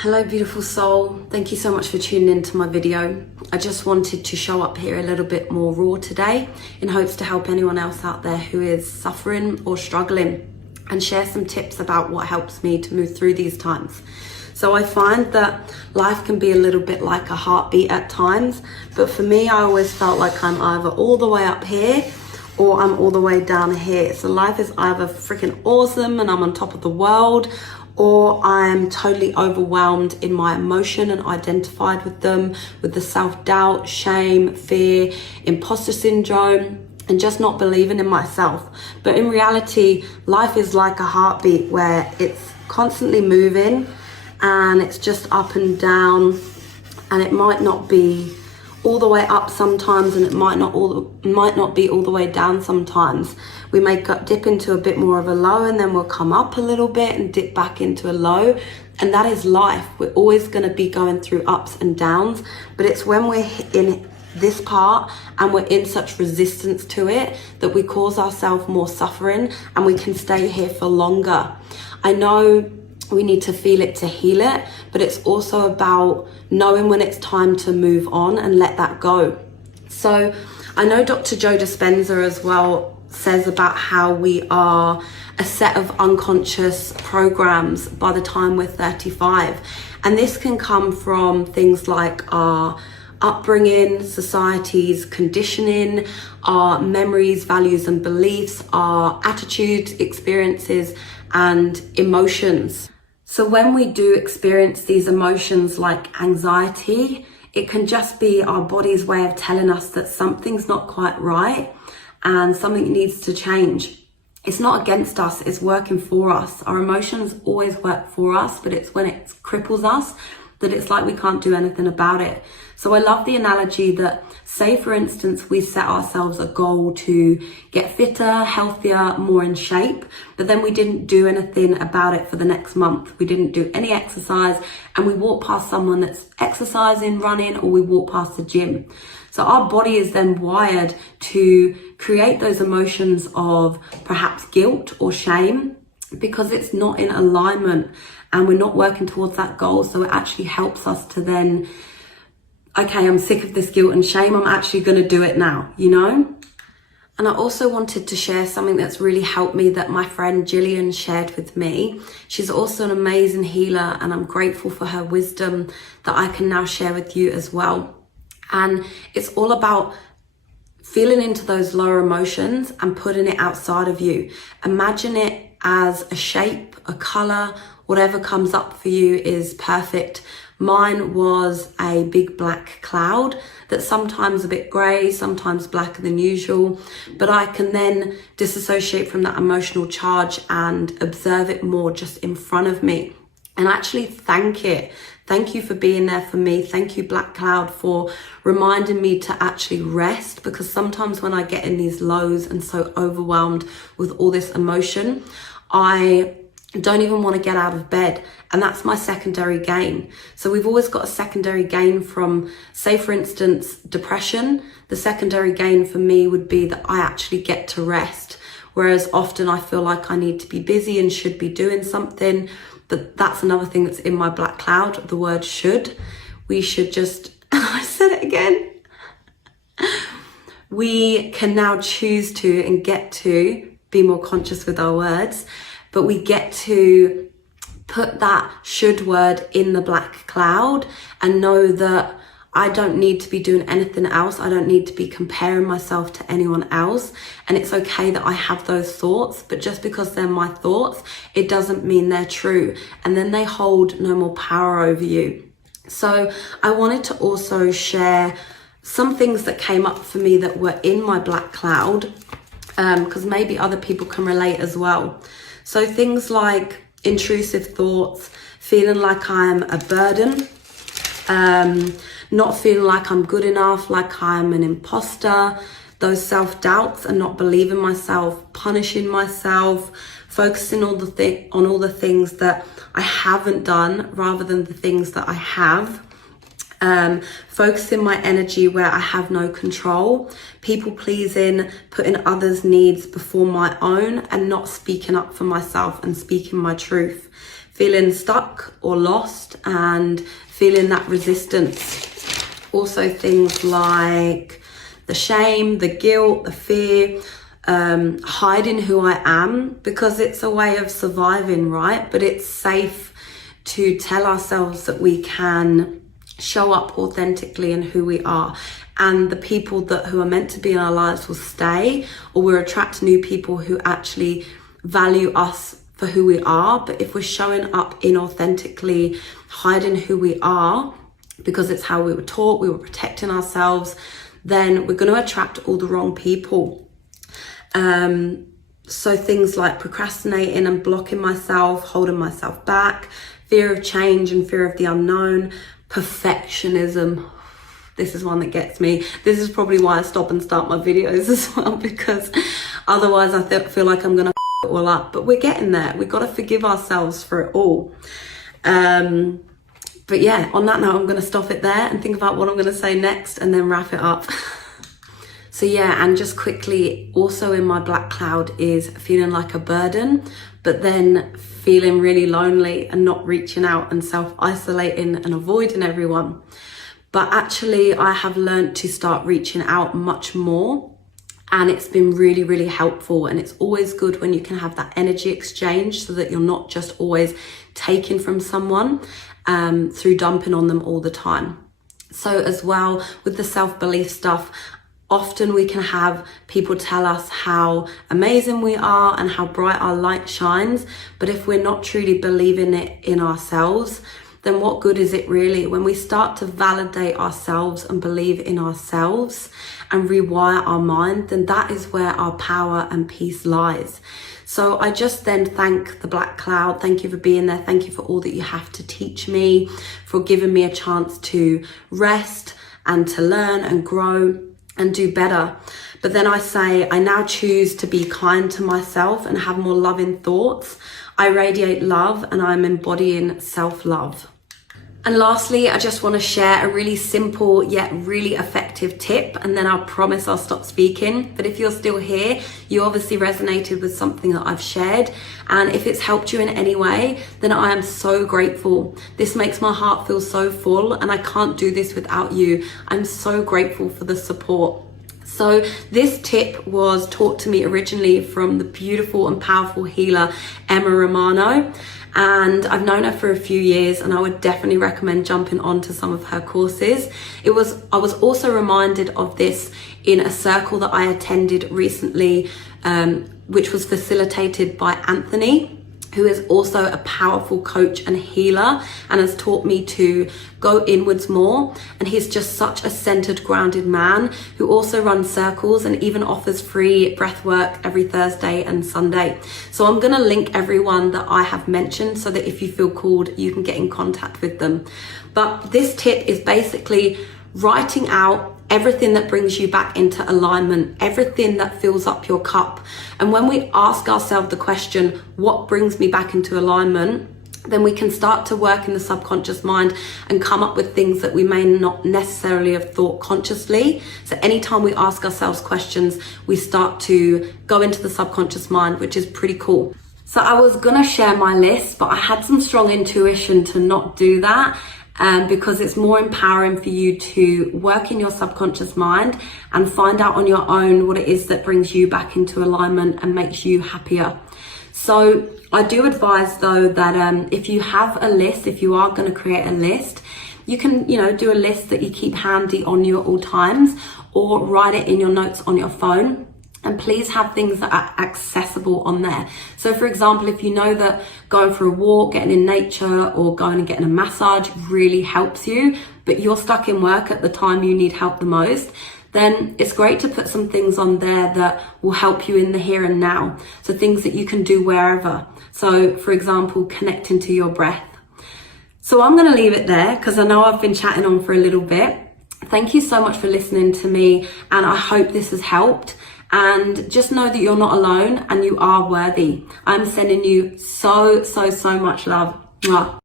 Hello beautiful soul, thank you so much for tuning into my video. I just wanted to show up here a little bit more raw today in hopes to help anyone else out there who is suffering or struggling and share some tips about what helps me to move through these times. So I find that life can be a little bit like a heartbeat at times, but for me I always felt like I'm either all the way up here or I'm all the way down here. So life is either freaking awesome and I'm on top of the world, or I'm totally overwhelmed in my emotion and identified with them, with the self-doubt, shame, fear, imposter syndrome, and just not believing in myself. But in reality, life is like a heartbeat where it's constantly moving and it's just up and down, and it might not be all the way up sometimes, and it might not be all the way down sometimes. We may dip into a bit more of a low, and then we'll come up a little bit and dip back into a low, and that is life. We're always going to be going through ups and downs, but it's when we're in this part and we're in such resistance to it that we cause ourselves more suffering, and we can stay here for longer. I know we need to feel it to heal it, but it's also about knowing when it's time to move on and let that go. So I know Dr. Joe Dispenza as well says about how we are a set of unconscious programs by the time we're 35. And this can come from things like our upbringing, society's conditioning, our memories, values and beliefs, our attitudes, experiences and emotions. So when we do experience these emotions like anxiety, it can just be our body's way of telling us that something's not quite right and something needs to change. It's not against us, it's working for us. Our emotions always work for us, but it's when it cripples us that it's like we can't do anything about it. So I love the analogy that, say for instance, we set ourselves a goal to get fitter, healthier, more in shape, but then we didn't do anything about it for the next month. We didn't do any exercise, and we walk past someone that's exercising, running, or we walk past the gym. So our body is then wired to create those emotions of perhaps guilt or shame because it's not in alignment and we're not working towards that goal. So it actually helps us to then, okay, I'm sick of this guilt and shame, I'm actually going to do it now, you know? And I also wanted to share something that's really helped me that my friend Gillian shared with me. She's also an amazing healer, and I'm grateful for her wisdom that I can now share with you as well. And it's all about feeling into those lower emotions and putting it outside of you. Imagine it as a shape, a color, whatever comes up for you is perfect. Mine was a big black cloud that's sometimes a bit grey, sometimes blacker than usual, but I can then disassociate from that emotional charge and observe it more just in front of me and actually thank it. Thank you for being there for me. Thank you, black cloud, for reminding me to actually rest, because sometimes when I get in these lows and so overwhelmed with all this emotion, I don't even want to get out of bed, and that's my secondary gain. So we've always got a secondary gain from, say for instance, depression. The secondary gain for me would be that I actually get to rest, whereas often I feel like I need to be busy and should be doing something. But that's another thing that's in my black cloud, the word should. We should just, I said it again. We can now choose to and get to be more conscious with our words, but we get to put that should word in the black cloud and know that I don't need to be doing anything else. I don't need to be comparing myself to anyone else. And it's okay that I have those thoughts, but just because they're my thoughts, it doesn't mean they're true. And then they hold no more power over you. So I wanted to also share some things that came up for me that were in my black cloud, because maybe other people can relate as well. So things like intrusive thoughts, feeling like I'm a burden, not feeling like I'm good enough, like I'm an imposter, those self-doubts and not believing myself, punishing myself, focusing on all the things that I haven't done rather than the things that I have. Focusing my energy where I have no control, people pleasing, putting others' needs before my own and not speaking up for myself and speaking my truth. feeling stuck or lost and feeling that resistance. Also things like the shame, the guilt, the fear, hiding who I am, because it's a way of surviving, right? But it's safe to tell ourselves that we can show up authentically in who we are, and the people who are meant to be in our lives will stay, or we'll attract new people who actually value us for who we are. But if we're showing up inauthentically, hiding who we are because it's how we were taught, we were protecting ourselves, then we're going to attract all the wrong people. So things like procrastinating and blocking myself, holding myself back, fear of change and fear of the unknown, perfectionism. This is one that gets me. This is probably why I stop and start my videos as well, because otherwise I feel like I'm gonna it all up. But we're getting there. We've got to forgive ourselves for it all. But yeah, on that note, I'm gonna stop it there and think about what I'm gonna say next and then wrap it up. So yeah, and just quickly, also in my black cloud is feeling like a burden, but then feeling really lonely and not reaching out and self-isolating and avoiding everyone. But actually, I have learned to start reaching out much more, and it's been really, really helpful. And it's always good when you can have that energy exchange so that you're not just always taking from someone through dumping on them all the time. So as well, with the self-belief stuff, often we can have people tell us how amazing we are and how bright our light shines. But if we're not truly believing it in ourselves, then what good is it really? When we start to validate ourselves and believe in ourselves and rewire our mind, then that is where our power and peace lies. So I just then thank the black cloud. Thank you for being there. Thank you for all that you have to teach me, for giving me a chance to rest and to learn and grow and do better. But then I say, I now choose to be kind to myself and have more loving thoughts. I radiate love and I'm embodying self-love. And lastly, I just want to share a really simple yet really effective tip, and then I promise I'll stop speaking. But if you're still here, you obviously resonated with something that I've shared. And if it's helped you in any way, then I am so grateful. This makes my heart feel so full, and I can't do this without you. I'm so grateful for the support. So this tip was taught to me originally from the beautiful and powerful healer, Emma Romano. And I've known her for a few years, and I would definitely recommend jumping onto some of her courses. I was also reminded of this in a circle that I attended recently, which was facilitated by Anthony, who is also a powerful coach and healer and has taught me to go inwards more. And he's just such a centered, grounded man who also runs circles and even offers free breath work every Thursday and Sunday. So I'm gonna link everyone that I have mentioned so that if you feel called, you can get in contact with them. But this tip is basically writing out everything that brings you back into alignment, everything that fills up your cup. And when we ask ourselves the question, what brings me back into alignment, then we can start to work in the subconscious mind and come up with things that we may not necessarily have thought consciously. So anytime we ask ourselves questions, we start to go into the subconscious mind, which is pretty cool. So I was gonna share my list, but I had some strong intuition to not do that. Because it's more empowering for you to work in your subconscious mind and find out on your own what it is that brings you back into alignment and makes you happier. So I do advise though that if you have a list, if you are going to create a list, you can, do a list that you keep handy on you at all times, or write it in your notes on your phone. And please have things that are accessible on there. So for example, if you know that going for a walk, getting in nature, or going and getting a massage really helps you, but you're stuck in work at the time you need help the most, then it's great to put some things on there that will help you in the here and now. So things that you can do wherever. So for example, connecting to your breath. So I'm going to leave it there because I know I've been chatting on for a little bit. Thank you so much for listening to me, and I hope this has helped. And just know that you're not alone and you are worthy. I'm sending you so much love. Mwah.